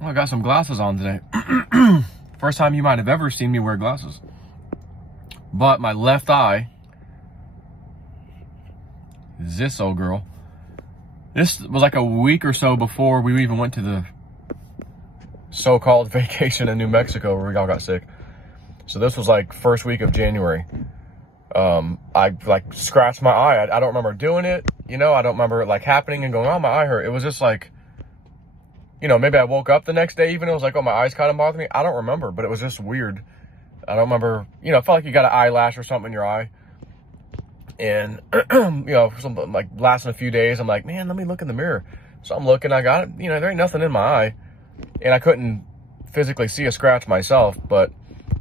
Well, I got some glasses on today. First time you might have ever seen me wear glasses. But my left eye, this old girl, this was like a week or so before we even went to the so-called vacation in New Mexico where we all got sick. So this was like first week of January. I like scratched my eye. I don't remember doing it. You know, I don't remember it like happening and going, oh, my eye hurt. It was just like, you know, maybe I woke up the next day even. It was like, oh, my eyes kind of bothered me. I don't remember, but it was just weird. I don't remember, you know, I felt like you got an eyelash or something in your eye. And, you know, something like lasting a few days, I'm like, man, let me look in the mirror. So I'm looking, I got it. You know, there ain't nothing in my eye. And I couldn't physically see a scratch myself, but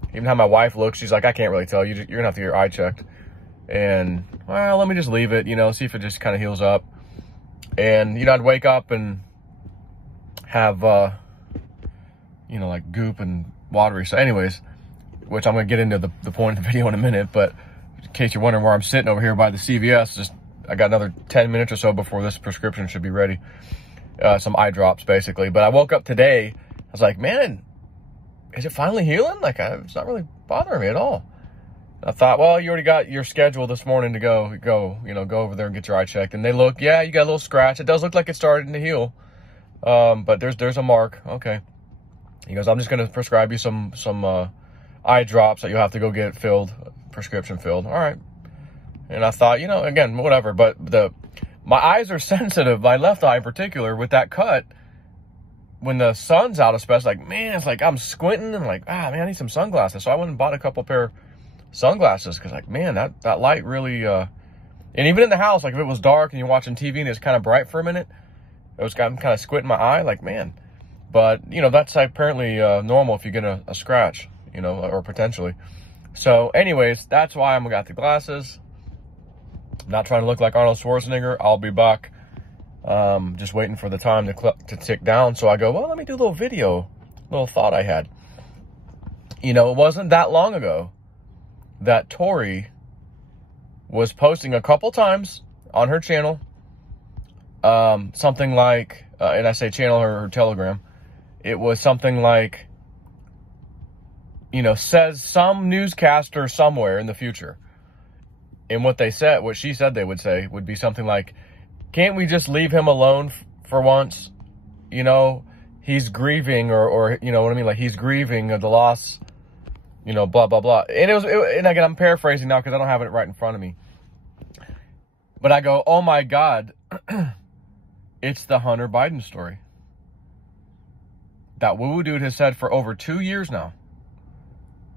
even how my wife looks, she's like, I can't really tell. You're gonna have to get your eye checked. And, well, let me just leave it, you know, see if it just kind of heals up. And, you know, I'd wake up and have, you know, like goop and watery. So anyways, which I'm going to get into the point of the video in a minute, but in case you're wondering where I'm sitting over here by the CVS, just, I got another 10 minutes or so before this prescription should be ready. Some eye drops basically. But I woke up today, I was like, man, is it finally healing? Like, it's not really bothering me at all. I thought, well, you already got your schedule this morning to go over there and get your eye checked. And they look, yeah, you got a little scratch. It does look like it's starting to heal. But there's a mark. Okay. He goes, I'm just going to prescribe you some eye drops that you'll have to go get filled, prescription filled. All right. And I thought, you know, again, whatever. But my eyes are sensitive, my left eye in particular, with that cut. When the sun's out, especially, like, man, it's like I'm squinting and like, man, I need some sunglasses. So I went and bought a couple pair of sunglasses because, like, man, that light really, and even in the house, like if it was dark and you're watching TV and it's kind of bright for a minute, I'm kind of squinting my eye, like, man. But, you know, that's apparently normal if you get a scratch, you know, or potentially. So anyways, that's why I got the glasses. Not trying to look like Arnold Schwarzenegger. I'll be back. Just waiting for the time to tick down. So I go, well, let me do a little video, little thought I had. You know, it wasn't that long ago that Tori was posting a couple times on her channel, something like, and I say channel, her Telegram, it was something like, you know, says some newscaster somewhere in the future. And what she said they would say would be something like, can't we just leave him alone for once? You know, he's grieving or you know what I mean? Like, he's grieving the loss, you know, blah, blah, blah. And and again, I'm paraphrasing now because I don't have it right in front of me. But I go, oh my God, it's the Hunter Biden story. That woo-woo dude has said for over 2 years now.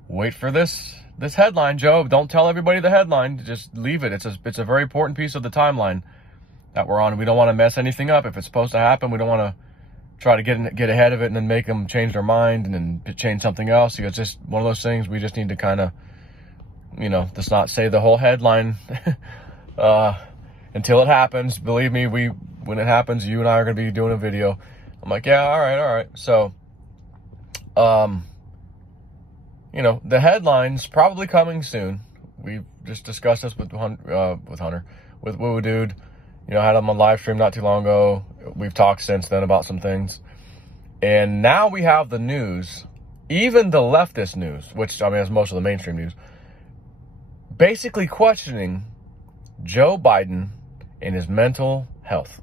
Wait for this headline, Joe. Don't tell everybody the headline. Just leave it. It's a very important piece of the timeline that we're on. We don't want to mess anything up. If it's supposed to happen, we don't want to try to get ahead of it and then make them change their mind and then change something else. It's just one of those things we just need to kind of, you know, just not say the whole headline until it happens. Believe me, when it happens, you and I are going to be doing a video. I'm like, yeah, all right. So, you know, the headline's probably coming soon. We just discussed this with Hunter, with Woo Dude. You know, I had him on live stream not too long ago. We've talked since then about some things. And now we have the news, even the leftist news, which, I mean, is most of the mainstream news, basically questioning Joe Biden and his mental health.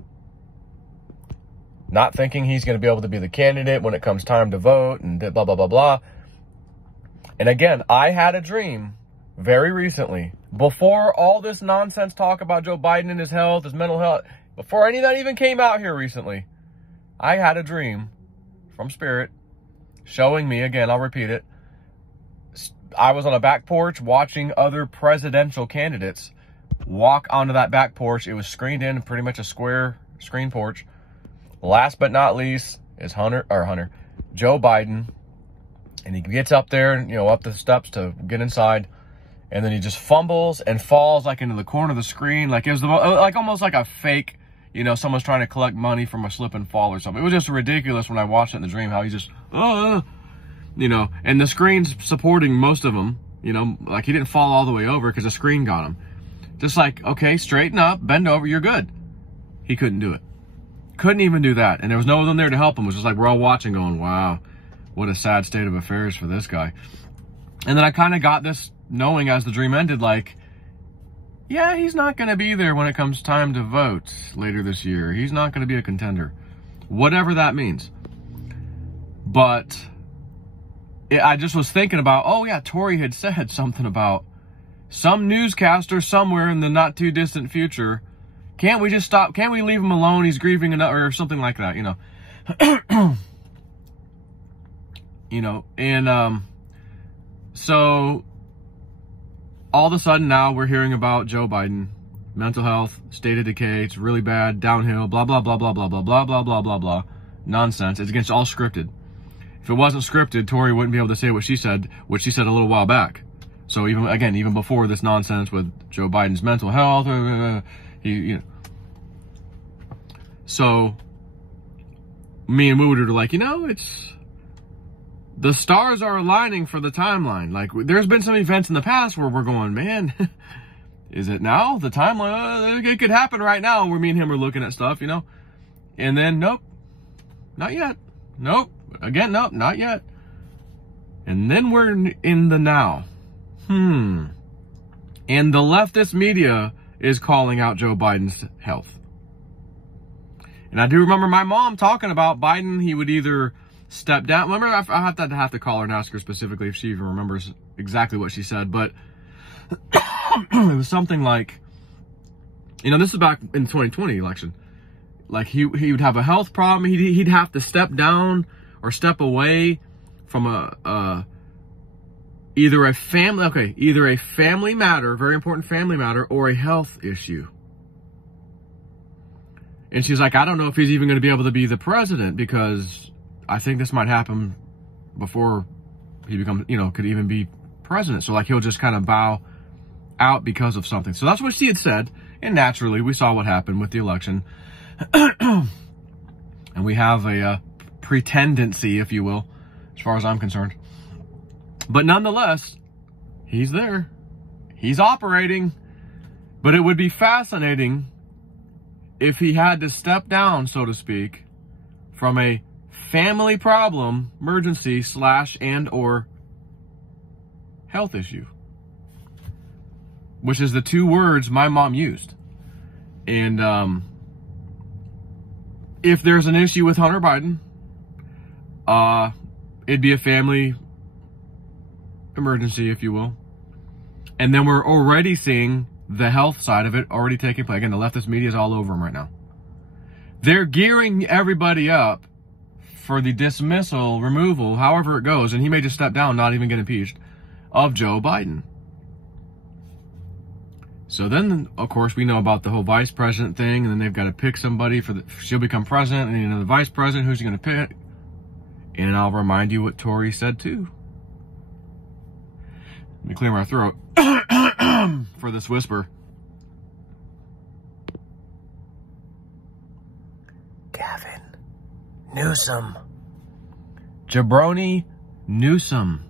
Not thinking he's going to be able to be the candidate when it comes time to vote and blah, blah, blah, blah. And again, I had a dream very recently, before all this nonsense talk about Joe Biden and his health, his mental health, before any of that even came out here recently, I had a dream from Spirit showing me, again, I'll repeat it, I was on a back porch watching other presidential candidates walk onto that back porch. It was screened in, pretty much a square screen porch. Last but not least is Joe Biden. And he gets up there, you know, up the steps to get inside. And then he just fumbles and falls like into the corner of the screen. Like it was like almost like a fake, you know, someone's trying to collect money from a slip and fall or something. It was just ridiculous when I watched it in the dream, how he just, you know, and the screen's supporting most of them, you know, like he didn't fall all the way over because the screen got him. Just like, okay, straighten up, bend over, you're good. He couldn't do it. Couldn't even do that. And there was no one there to help him. It was just like, we're all watching going, wow, what a sad state of affairs for this guy. And then I kind of got this knowing as the dream ended, like, yeah, he's not going to be there when it comes time to vote later this year. He's not going to be a contender, whatever that means. But I just was thinking about, oh yeah, Tori had said something about some newscaster somewhere in the not too distant future. Can't we just stop? Can't we leave him alone? He's grieving enough, or something like that, you know. You know, and so all of a sudden now we're hearing about Joe Biden, mental health, state of decay, it's really bad, downhill, blah, blah, blah, blah, blah, blah, blah, blah, blah, blah, blah. Nonsense. It's against all scripted. If it wasn't scripted, Tori wouldn't be able to say what she said a little while back. So even before this nonsense with Joe Biden's mental health, you know. So me and Wood are like, you know, the stars are aligning for the timeline. Like, there's been some events in the past where we're going, man, is it now? The timeline, it could happen right now. Where me and him are looking at stuff, you know? And then, nope, not yet. Nope, again, nope, not yet. And then we're in the now. And the leftist media is calling out Joe Biden's health. And I do remember my mom talking about Biden. He would either step down. Remember, I have to call her and ask her specifically if she even remembers exactly what she said. But it was something like, you know, this is back in the 2020 election. Like he would have a health problem. He'd have to step down or step away from either a family matter, very important family matter, or a health issue. And she's like, I don't know if he's even going to be able to be the president, because I think this might happen before he becomes, you know, could even be president. So like he'll just kind of bow out because of something. So that's what she had said. And naturally, we saw what happened with the election. And we have a pretendency, if you will, as far as I'm concerned. But nonetheless, he's there. He's operating. But it would be fascinating if he had to step down, so to speak, from a family problem, emergency / and or health issue, which is the two words my mom used. And if there's an issue with Hunter Biden, it'd be a family emergency, if you will. And then we're already seeing the health side of it already taking place. Again, the leftist media is all over him right now. They're gearing everybody up for the dismissal, removal, however it goes, and he may just step down, not even get impeached, of Joe Biden. So then, of course, we know about the whole vice president thing, and then they've got to pick somebody she'll become president, and you know, the vice president, who's he going to pick? And I'll remind you what Tori said too. Let me clear my throat for this whisper. Gavin Newsom. Jabroni Newsom.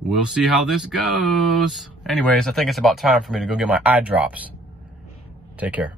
We'll see how this goes. Anyways, I think it's about time for me to go get my eye drops. Take care.